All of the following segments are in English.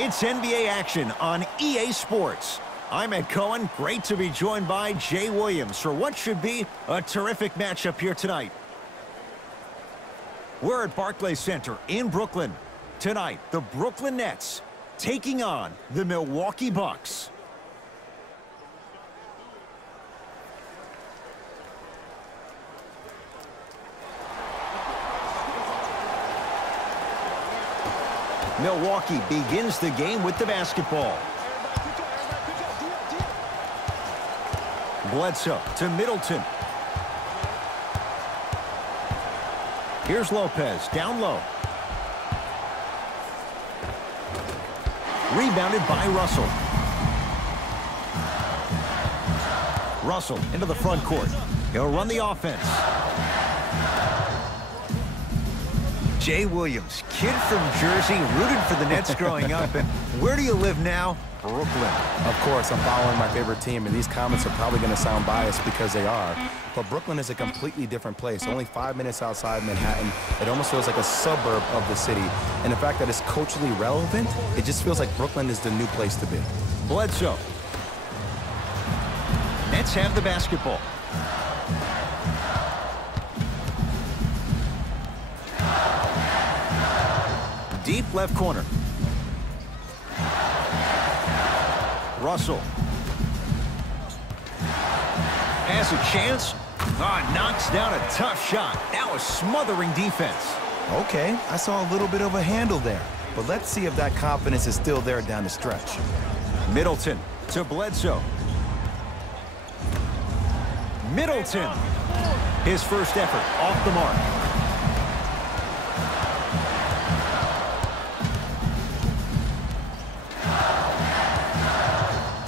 It's NBA action on EA Sports. I'm Ed Cohen. Great to be joined by Jay Williams for what should be a terrific matchup here tonight. We're at Barclays Center in Brooklyn. Tonight, the Brooklyn Nets taking on the Milwaukee Bucks. Milwaukee begins the game with the basketball. Bledsoe to Middleton. Here's Lopez, down low. Rebounded by Russell. Russell into the front court. He'll run the offense. Jay Williams, kid from Jersey, rooted for the Nets growing up. And where do you live now? Brooklyn. Of course, I'm following my favorite team, and these comments are probably going to sound biased because they are. But Brooklyn is a completely different place. Only 5 minutes outside Manhattan. It almost feels like a suburb of the city. And the fact that it's culturally relevant, it just feels like Brooklyn is the new place to be. Bledsoe. Nets have the basketball. Deep left corner. Russell. Has a chance. Knocks down a tough shot. Now a smothering defense. Okay, I saw a little bit of a handle there. But let's see if that confidence is still there down the stretch. Middleton to Bledsoe. Middleton. His first effort off the mark.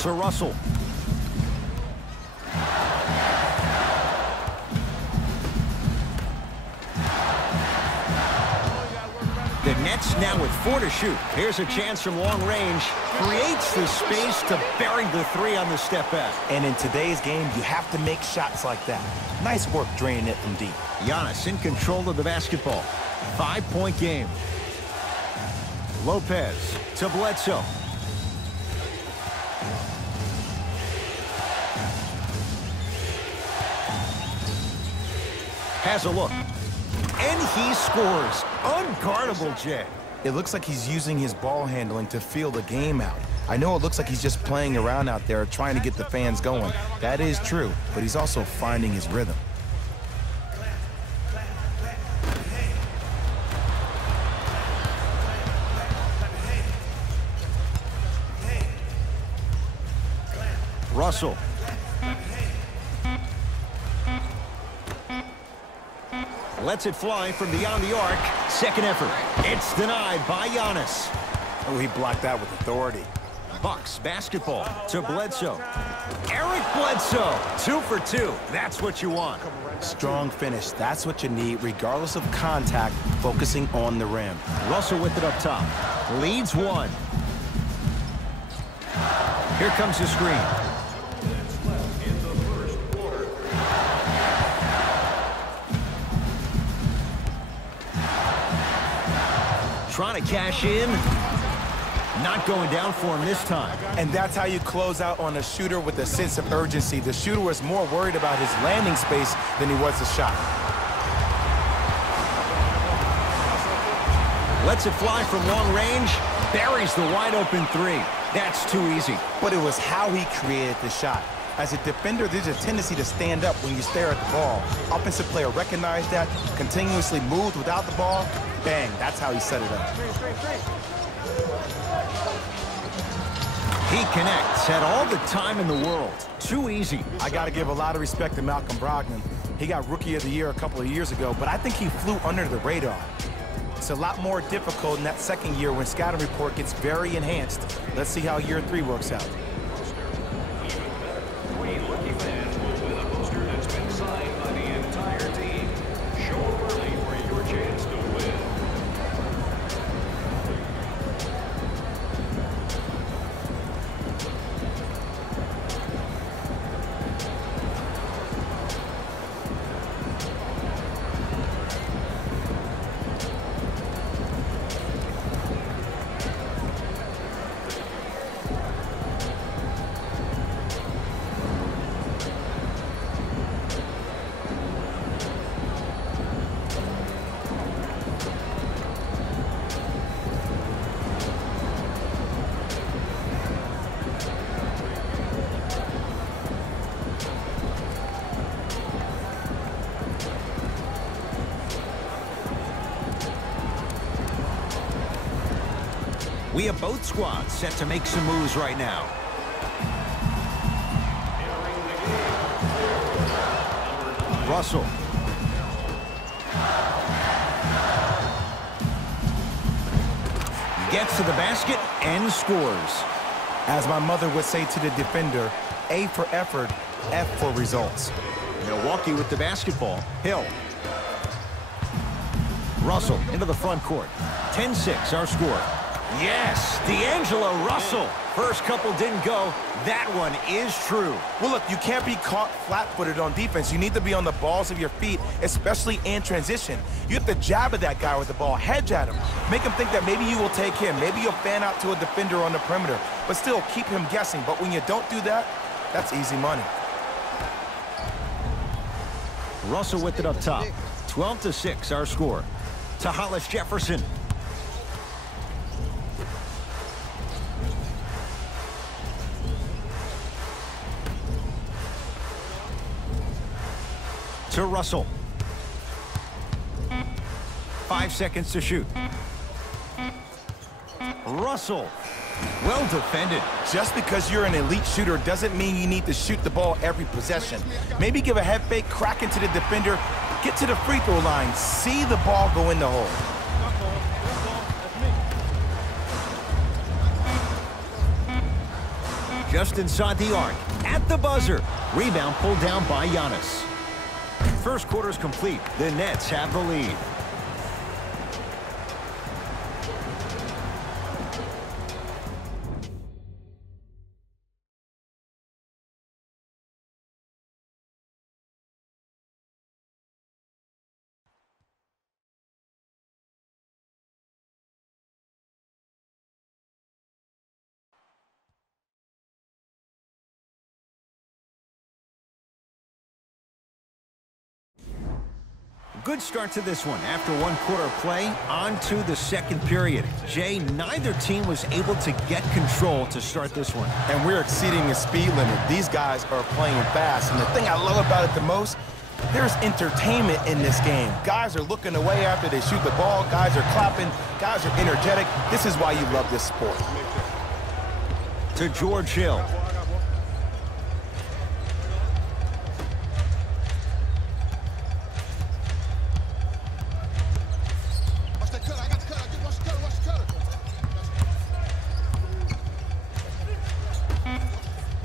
To Russell. The Nets now with 4 to shoot. Here's a chance from long range. Creates the space to bury the 3 on the step back. And in today's game, you have to make shots like that. Nice work draining it from deep. Giannis in control of the basketball. 5-point game. Lopez to Bledsoe. Has a look. And he scores. Unguardable, Jay. It looks like he's using his ball handling to feel the game out. I know it looks like he's just playing around out there trying to get the fans going. That is true, but he's also finding his rhythm. Russell. Lets it fly from beyond the arc. Second effort. It's denied by Giannis. Oh, he blocked that with authority. Bucks basketball to Bledsoe. Eric Bledsoe, 2 for 2. That's what you want. Strong finish. That's what you need, regardless of contact, focusing on the rim. Russell with it up top. Leads 1. Here comes the screen. Trying to cash in. Not going down for him this time. And that's how you close out on a shooter with a sense of urgency. The shooter was more worried about his landing space than he was the shot. Lets it fly from long range. Buries the wide open 3. That's too easy. But it was how he created the shot. As a defender, there's a tendency to stand up when you stare at the ball. Offensive player recognized that, continuously moved without the ball. Bang, that's how he set it up. He connects, had all the time in the world. Too easy. I got to give a lot of respect to Malcolm Brogdon. He got Rookie of the Year a couple of years ago, but I think he flew under the radar. It's a lot more difficult in that second year when scouting report gets very enhanced. Let's see how year 3 works out. We have both squads set to make some moves right now. Russell. Gets to the basket and scores. As my mother would say to the defender, A for effort, F for results. Milwaukee with the basketball. Hill. Russell into the front court. 10-6 our score. Yes, D'Angelo Russell. First couple didn't go. That one is true. Well, look, you can't be caught flat-footed on defense. You need to be on the balls of your feet, especially in transition. You have to jab at that guy with the ball, hedge at him. Make him think that maybe you will take him. Maybe you'll fan out to a defender on the perimeter, but still keep him guessing. But when you don't do that, that's easy money. Russell with it up top. 12-6 our score. To Hollis Jefferson. To Russell. 5 seconds to shoot. Russell. Well defended. Just because you're an elite shooter doesn't mean you need to shoot the ball every possession. Maybe give a head fake, crack into the defender, get to the free throw line, see the ball go in the hole. Just inside the arc, at the buzzer. Rebound pulled down by Giannis. First quarter's complete. The Nets have the lead. Good start to this one. After one quarter of play, on to the second period. Jay, neither team was able to get control to start this one. And we're exceeding the speed limit. These guys are playing fast. And the thing I love about it the most, there's entertainment in this game. Guys are looking away after they shoot the ball. Guys are clapping. Guys are energetic. This is why you love this sport. To George Hill.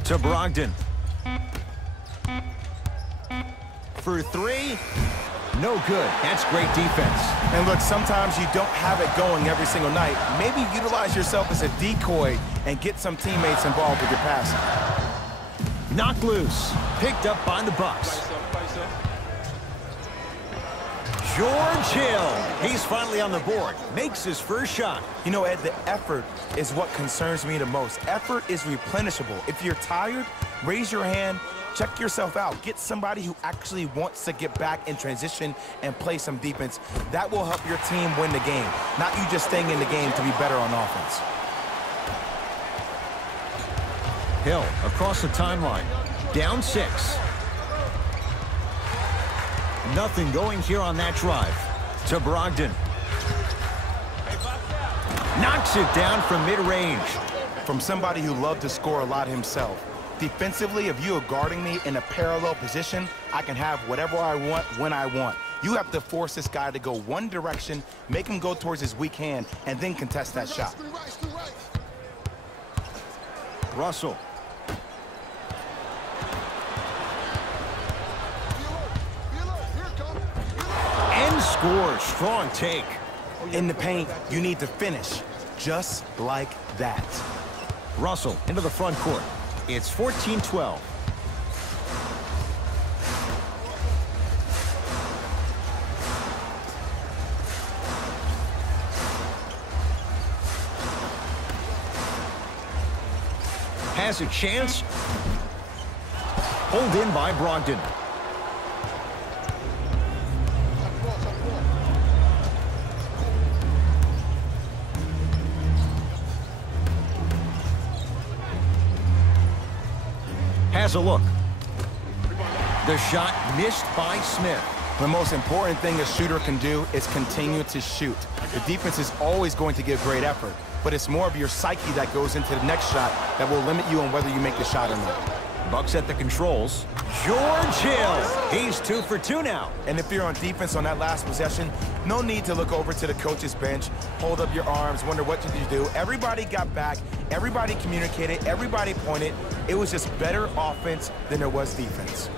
To Brogdon. For three. No good. That's great defense. And look, sometimes you don't have it going every single night. Maybe utilize yourself as a decoy and get some teammates involved with your passing. Knocked loose. Picked up by the Bucks. George Hill. He's finally on the board. Makes his first shot. You know, Ed, the effort is what concerns me the most. Effort is replenishable. If you're tired, raise your hand, check yourself out. Get somebody who actually wants to get back in transition and play some defense. That will help your team win the game, not you just staying in the game to be better on offense. Hill across the timeline. Down 6. Nothing going here on that drive. To Brogdon. Knocks it down from mid-range. From somebody who loved to score a lot himself. Defensively, if you are guarding me in a parallel position, I can have whatever I want when I want. You have to force this guy to go one direction, make him go towards his weak hand, and then contest that shot. Russell. And scores. Strong take. In the paint, you need to finish just like that. Russell into the front court. It's 14-12. Has a chance. Pulled in by Brogdon. Has a look. The shot missed by Smith. The most important thing a shooter can do is continue to shoot. The defense is always going to give great effort. but it's more of your psyche that goes into the next shot that will limit you on whether you make the shot or not. Bucks at the controls. George Hill. He's 2 for 2 now. And if you're on defense on that last possession, no need to look over to the coach's bench, hold up your arms, wonder what did you do. Everybody got back, everybody communicated, everybody pointed. It was just better offense than there was defense.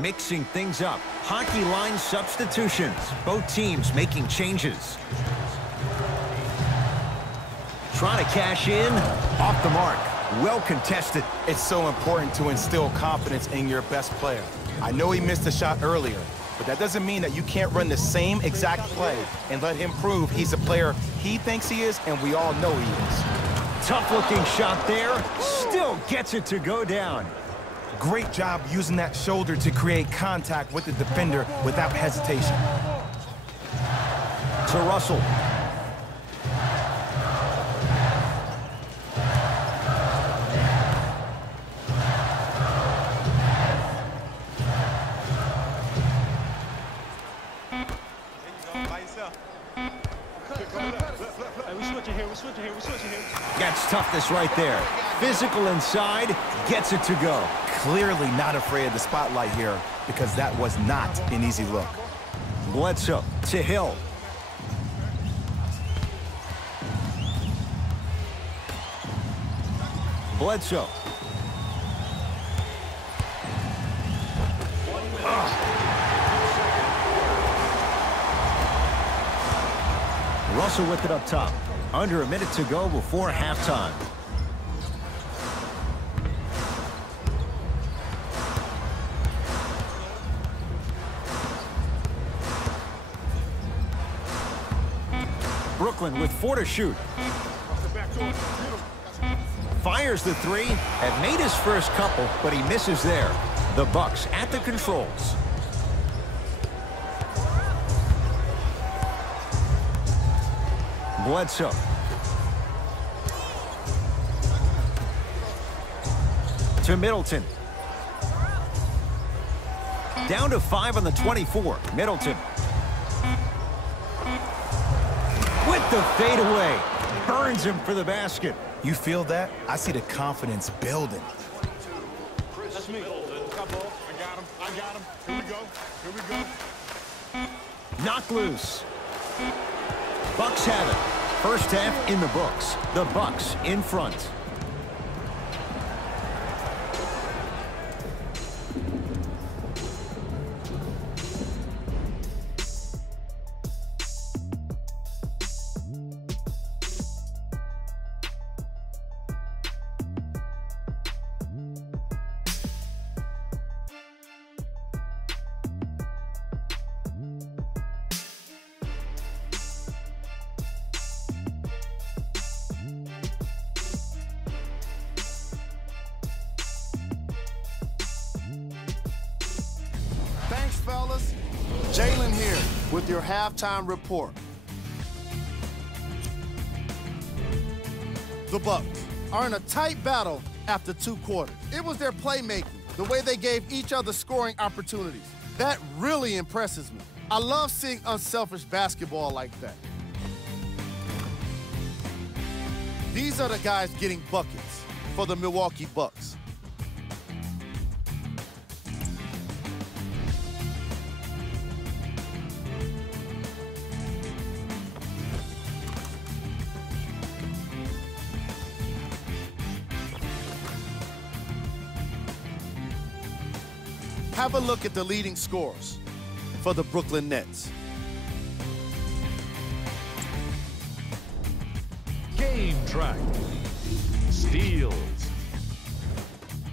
Mixing things up. Hockey line substitutions. Both teams making changes. Trying to cash in. Off the mark. Well contested. It's so important to instill confidence in your best player. I know he missed a shot earlier, but that doesn't mean that you can't run the same exact play and let him prove he's the player he thinks he is, and we all know he is. Tough-looking shot there. Still gets it to go down. Great job using that shoulder to create contact with the defender without hesitation. To Russell. Gets toughness right there. Physical inside, gets it to go. Clearly not afraid of the spotlight here because that was not an easy look. Bledsoe to Hill. Bledsoe. Russell with it up top. Under a minute to go before halftime. Brooklyn with 4 to shoot. Fires the 3. Had made his first couple, but he misses there. The Bucks at the controls. Bledsoe. To Middleton. Down to 5 on the 24. Middleton. With the fadeaway. Burns him for the basket. You feel that? I see the confidence building. That's me. I got him. I got him. Here we go. Here we go. Knock loose. Bucks have it. First half in the books. The Bucks in front. Thanks, fellas. Jalen here with your halftime report. The Bucks are in a tight battle after 2 quarters. It was their playmaking, the way they gave each other scoring opportunities. That really impresses me. I love seeing unselfish basketball like that. These are the guys getting buckets for the Milwaukee Bucks. have a look at the leading scorers for the Brooklyn Nets. Game track. Steals.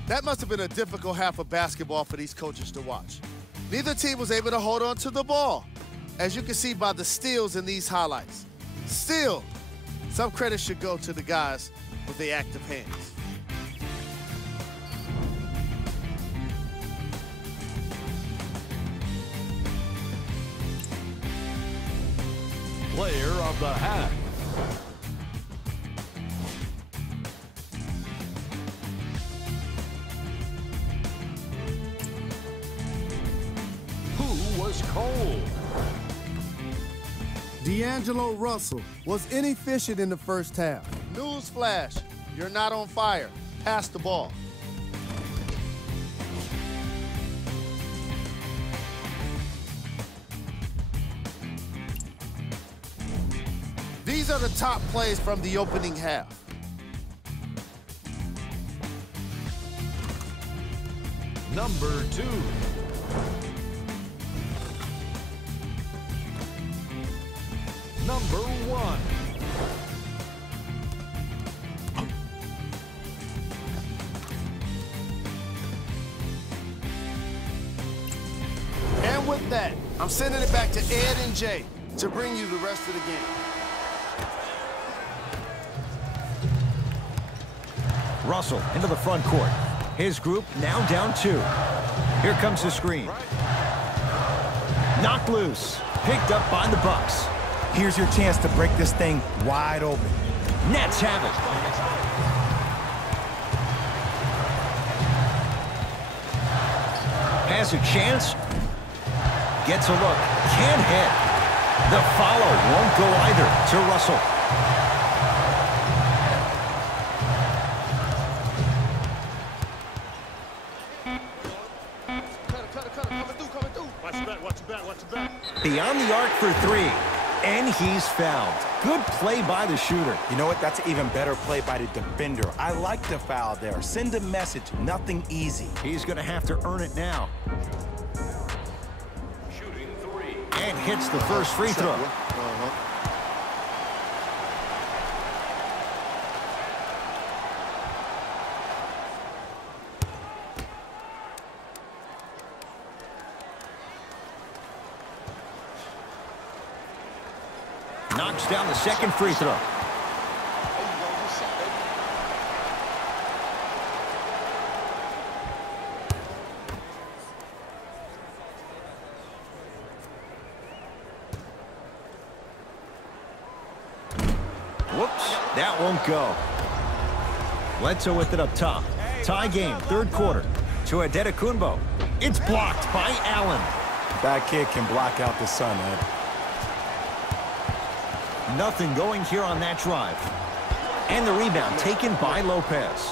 That must have been a difficult half of basketball for these coaches to watch. Neither team was able to hold on to the ball, as you can see by the steals in these highlights. Still, some credit should go to the guys with the active hands. Player of the half. Who was cold? D'Angelo Russell was inefficient in the first half. Newsflash, you're not on fire. Pass the ball. These are the top plays from the opening half. Number 2. Number 1. And with that, I'm sending it back to Ed and Jay to bring you the rest of the game. Russell into the front court. His group now down 2. Here comes the screen. Knocked loose. Picked up by the Bucks. Here's your chance to break this thing wide open. Nets have it. Has a chance. Gets a look. Can't hit. The follow won't go either to Russell. Beyond the arc for 3. And he's fouled. Good play by the shooter. You know what? That's an even better play by the defender. I like the foul there. Send a message. Nothing easy. He's going to have to earn it now. Shooting 3. And hits the first free throw. Knocks down the second free throw. Whoops, that won't go. Bledsoe with it up top. Tie game, third quarter. To Adetokunbo. It's blocked by Allen. That kid can block out the sun, Ed. Nothing going here on that drive. And the rebound taken by Lopez.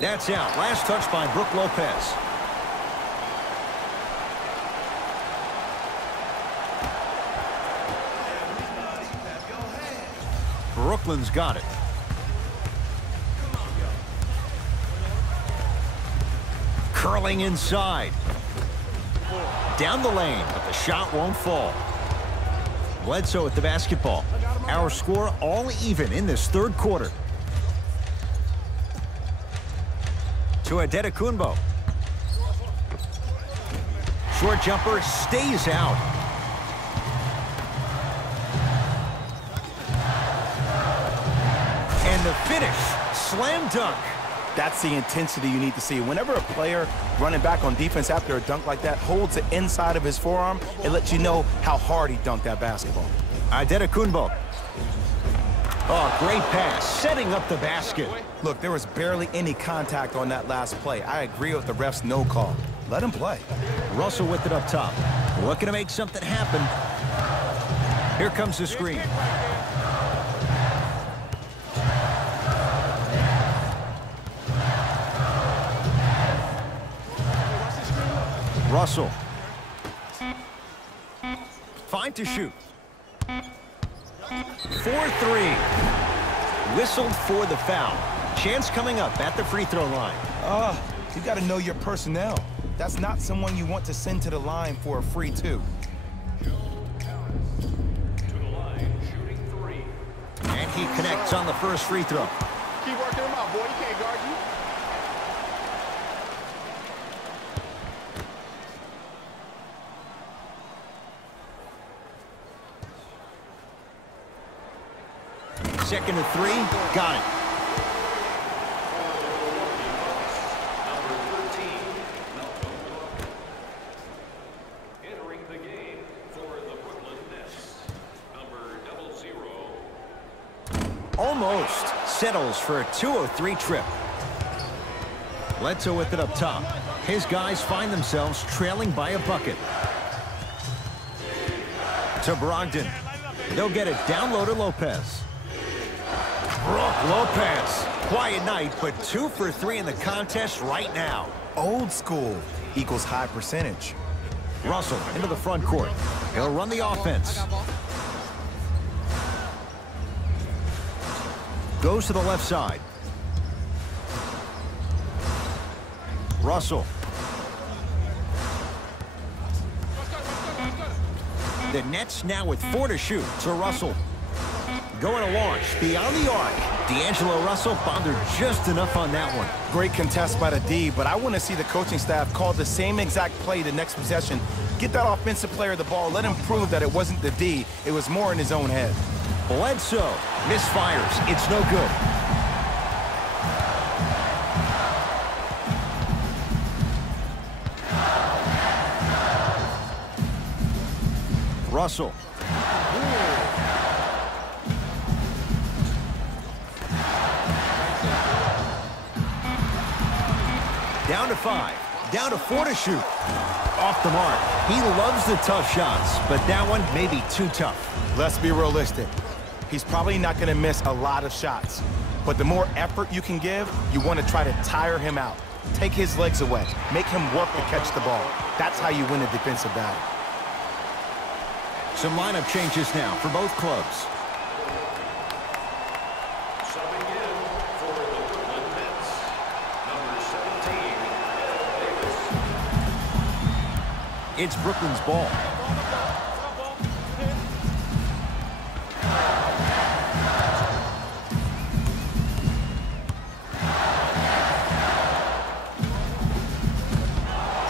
That's out. Last touch by Brook Lopez. Brooklyn's got it. Curling inside. Down the lane, but the shot won't fall. Bledsoe with the basketball. Our score all even in this third quarter. To Adetokunbo. Short jumper stays out. And the finish, slam dunk. That's the intensity you need to see. Whenever a player running back on defense after a dunk like that holds the inside of his forearm, it lets you know how hard he dunked that basketball. Adetokunbo. Oh, great pass, setting up the basket. Look, there was barely any contact on that last play. I agree with the ref's no call. Let him play. Russell with it up top. Looking to make something happen. Here comes the screen. Russell. 5 to shoot. 4-3. Whistled for the foul. Chance coming up at the free throw line. You got to know your personnel. That's not someone you want to send to the line for a free two. And he connects on the first free throw. Keep working him out, boy. He can't guard you. Second to three, got it. Entering the game for the Brooklyn Nets, number 00. Almost settles for a 2-0-3 trip. Bledsoe with it up top. His guys find themselves trailing by a bucket. To Brogdon. They'll get it down low to Lopez. Brook Lopez. Quiet night, but 2 for 3 in the contest right now. Old school equals high percentage. Russell into the front court. He'll run the offense. Goes to the left side. Russell. The Nets now with 4 to shoot. To Russell. Going to launch beyond the arc. D'Angelo Russell bothered just enough on that one. Great contest by the D, but I want to see the coaching staff call the same exact play the next possession. Get that offensive player the ball. Let him prove that it wasn't the D. It was more in his own head. Bledsoe misfires. It's no good. Russell. Down to 5. Down to 4 to shoot. Off the mark. He loves the tough shots, but that one may be too tough. Let's be realistic. He's probably not going to miss a lot of shots. But the more effort you can give, you want to try to tire him out. Take his legs away. Make him work to catch the ball. That's how you win a defensive battle. Some lineup changes now for both clubs. Subbing in for the Brooklyn Nets, number 17, Davis. It's Brooklyn's ball.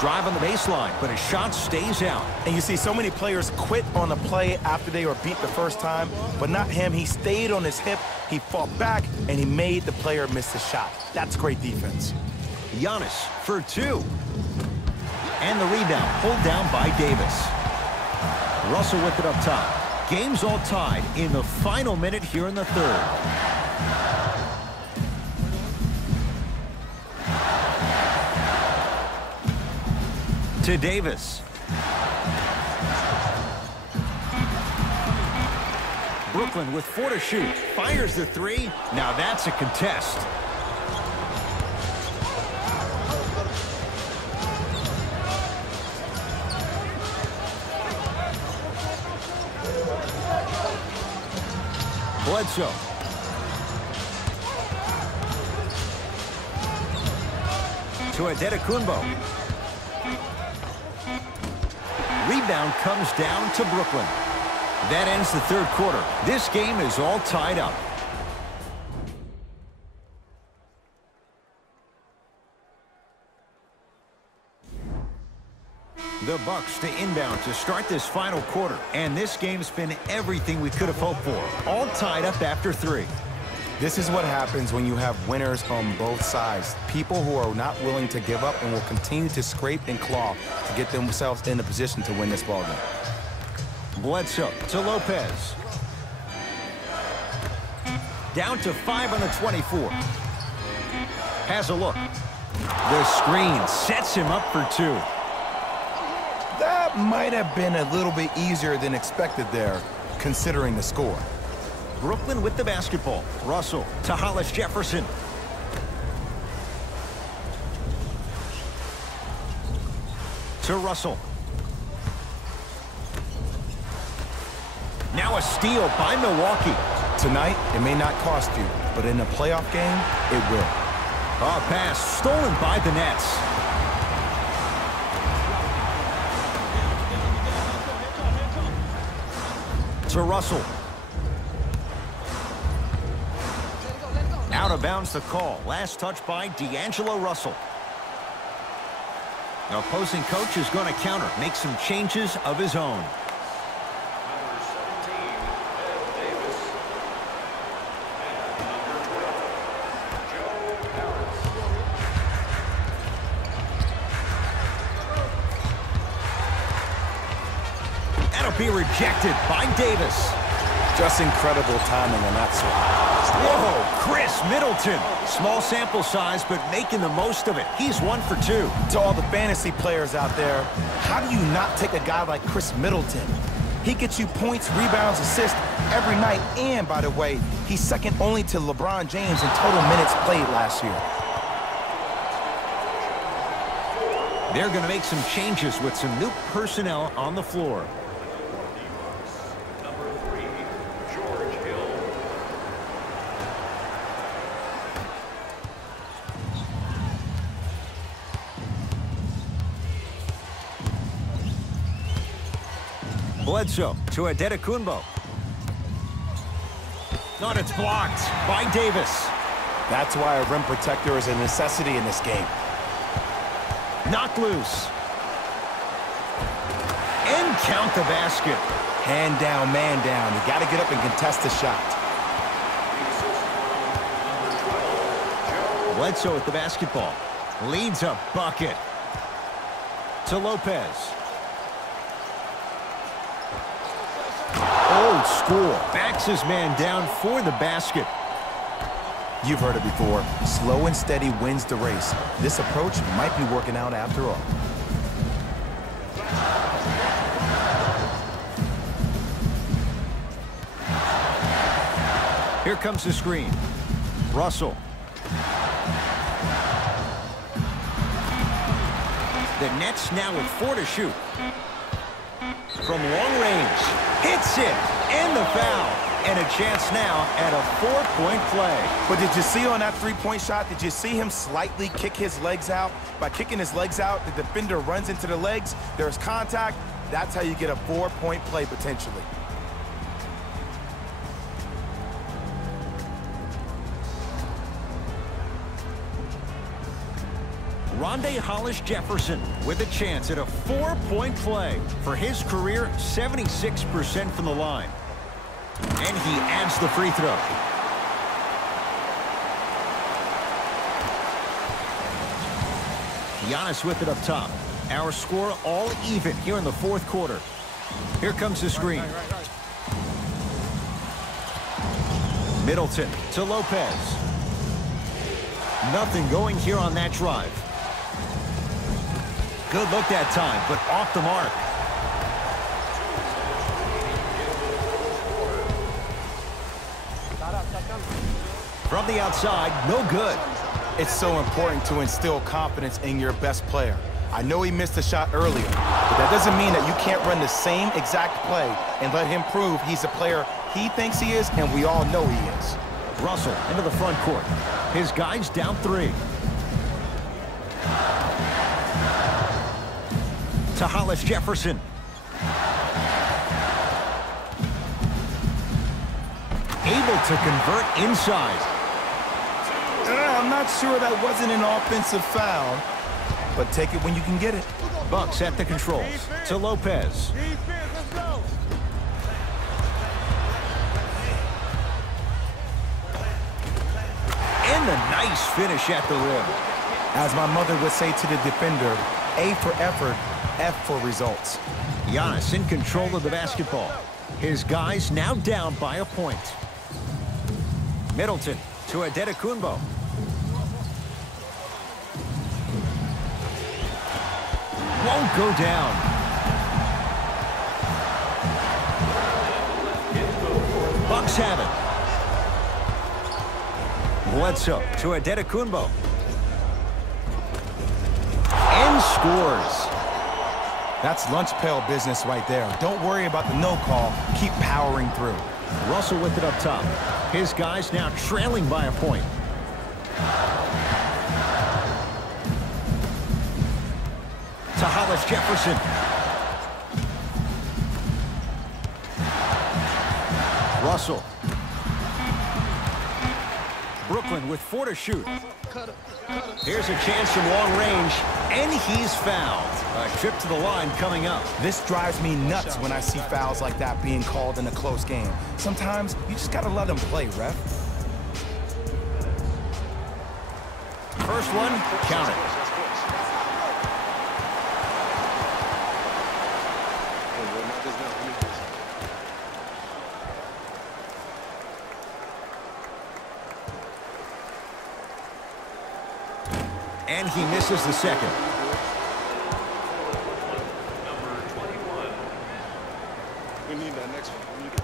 Drive on the baseline, but his shot stays out. And you see so many players quit on the play after they were beat the first time, but not him. He stayed on his hip, he fought back, and he made the player miss the shot. That's great defense. Giannis for 2. And the rebound pulled down by Davis. Russell with it up top. Game's all tied in the final minute here in the third. To Davis. Brooklyn with 4 to shoot. Fires the 3. Now that's a contest. Bledsoe. To Adetokunbo. Rebound comes down to Brooklyn. That ends the third quarter. This game is all tied up. The Bucks to inbound to start this final quarter. And this game's been everything we could have hoped for. All tied up after 3. This is what happens when you have winners on both sides. People who are not willing to give up and will continue to scrape and claw to get themselves in a position to win this ballgame. Bledsoe to Lopez. Down to 5 on the 24. Has a look. The screen sets him up for 2. That might have been a little bit easier than expected there, considering the score. Brooklyn with the basketball. Russell to Hollis Jefferson. To Russell. Now a steal by Milwaukee. Tonight, it may not cost you, but in a playoff game, it will. Oh, pass stolen by the Nets. To Russell. Out of bounds the call. Last touch by D'Angelo Russell. The opposing coach is going to counter, make some changes of his own. Number 17, Ed Davis. And number 12, Joe Harris. That'll be rejected by Davis. Just incredible timing on that swing. Whoa, Chris Middleton. Small sample size, but making the most of it. He's 1 for 2. To all the fantasy players out there, how do you not take a guy like Chris Middleton? He gets you points, rebounds, assists every night. And, by the way, he's second only to LeBron James in total minutes played last year. They're going to make some changes with some new personnel on the floor. Number 3, George Hill. Bledsoe to Adetokunbo. Not, it's blocked by Davis. That's why a rim protector is a necessity in this game. Knocked loose. And count the basket. Hand down, man down. You got to get up and contest the shot. Bledsoe with the basketball. Leads a bucket. To Lopez. Old school. Backs his man down for the basket. You've heard it before. Slow and steady wins the race. This approach might be working out after all. Here comes the screen. Russell. The Nets now with 4 to shoot. From long range. Hits it. And the foul. And a chance now at a 4-point play. But did you see on that three-point shot, did you see him slightly kick his legs out? By kicking his legs out, the defender runs into the legs. There's contact. That's how you get a 4-point play potentially. Rondé Hollis-Jefferson with a chance at a 4-point play. For his career, 76% from the line. And he adds the free throw. Giannis with it up top. Our score all even here in the 4th quarter. Here comes the screen. Middleton to Lopez. Nothing going here on that drive. Good look that time, but off the mark. From the outside, no good. It's so important to instill confidence in your best player. I know he missed a shot earlier, but that doesn't mean that you can't run the same exact play and let him prove he's the player he thinks he is, and we all know he is. Russell into the front court. His guys down 3. To Hollis-Jefferson. Able to convert inside. I'm not sure that wasn't an offensive foul, but take it when you can get it. Bucks at the controls. To Lopez. And a nice finish at the rim. As my mother would say to the defender, A for effort, F for results. Giannis in control of the basketball. His guys now down by a point. Middleton to Adetokunbo. Won't go down. Bucks have it. Bledsoe to Adetokunbo. And scores. That's lunch pail business right there. Don't worry about the no call. Keep powering through. Russell with it up top. His guys now trailing by a point. Hollis Jefferson. Russell. Brooklyn with 4 to shoot. Here's a chance from long range, and he's fouled. A trip to the line coming up. This drives me nuts when I see fouls like that being called in a close game. Sometimes you just gotta let them play, ref. First one, count it. And he misses the second. Number 21. We need that next one. We need it.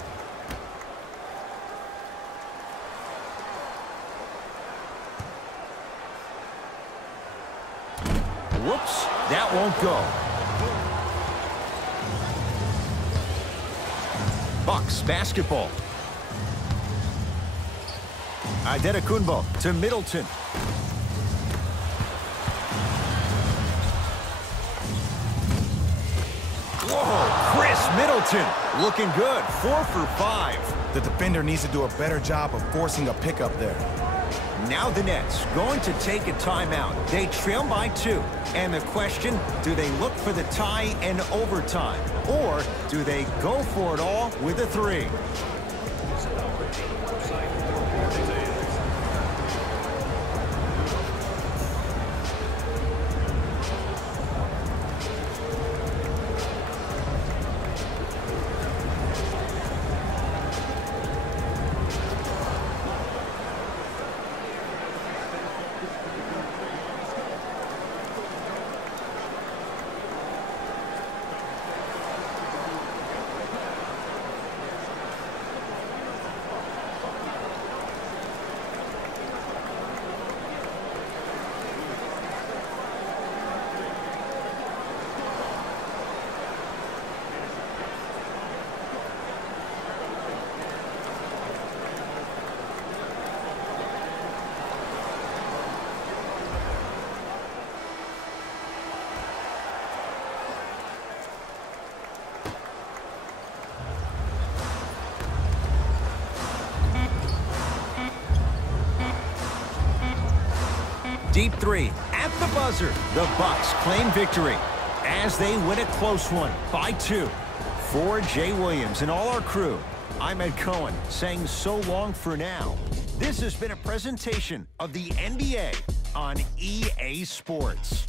Whoops, that won't go. Bucks basketball. Adetokunbo to Middleton. Whoa, Chris Middleton looking good, 4 for 5. The defender needs to do a better job of forcing a pickup there. Now the Nets going to take a timeout. They trail by 2. And the question, do they look for the tie in overtime? Or do they go for it all with a 3? Deep 3 at the buzzer. The Bucks claim victory as they win a close one by 2. For Jay Williams and all our crew, I'm Ed Cohen saying so long for now. This has been a presentation of the NBA on EA Sports.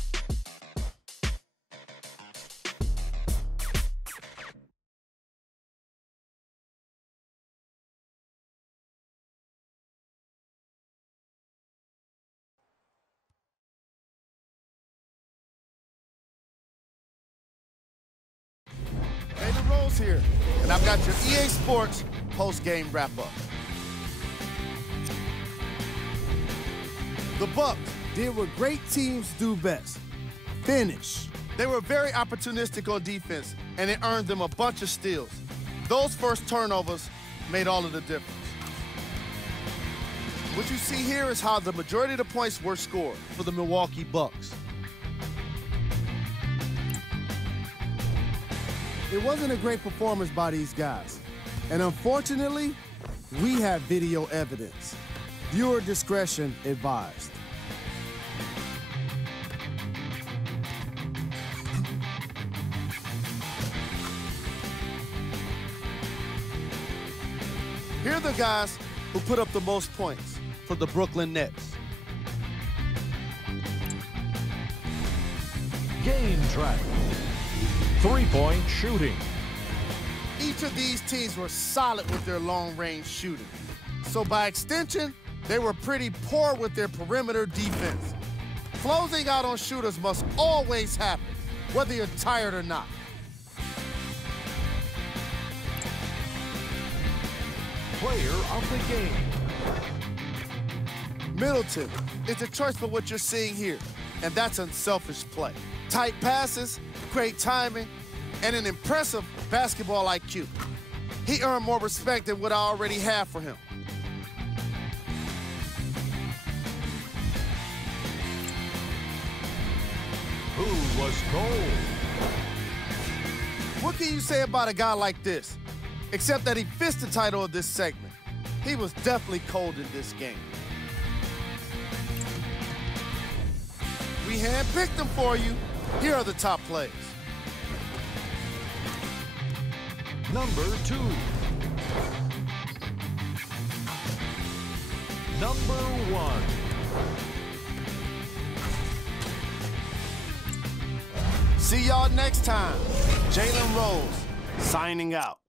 David Rose here, and I've got your EA Sports post-game wrap-up. The Bucks did what great teams do best: finish. They were very opportunistic on defense, and it earned them a bunch of steals. Those first turnovers made all of the difference. What you see here is how the majority of the points were scored for the Milwaukee Bucks. It wasn't a great performance by these guys. And unfortunately, we have video evidence. Viewer discretion advised. Here are the guys who put up the most points for the Brooklyn Nets. Game track. Three-point shooting. Each of these teams were solid with their long-range shooting. So by extension, they were pretty poor with their perimeter defense. Closing out on shooters must always happen, whether you're tired or not. Player of the game. Middleton is the choice for what you're seeing here, and that's unselfish play. Tight passes, great timing, and an impressive basketball IQ. He earned more respect than what I already have for him. Who was cold? What can you say about a guy like this? Except that he fits the title of this segment. He was definitely cold in this game. We handpicked them for you. Here are the top plays. Number 2. Number 1. See y'all next time. Jalen Rose, signing out.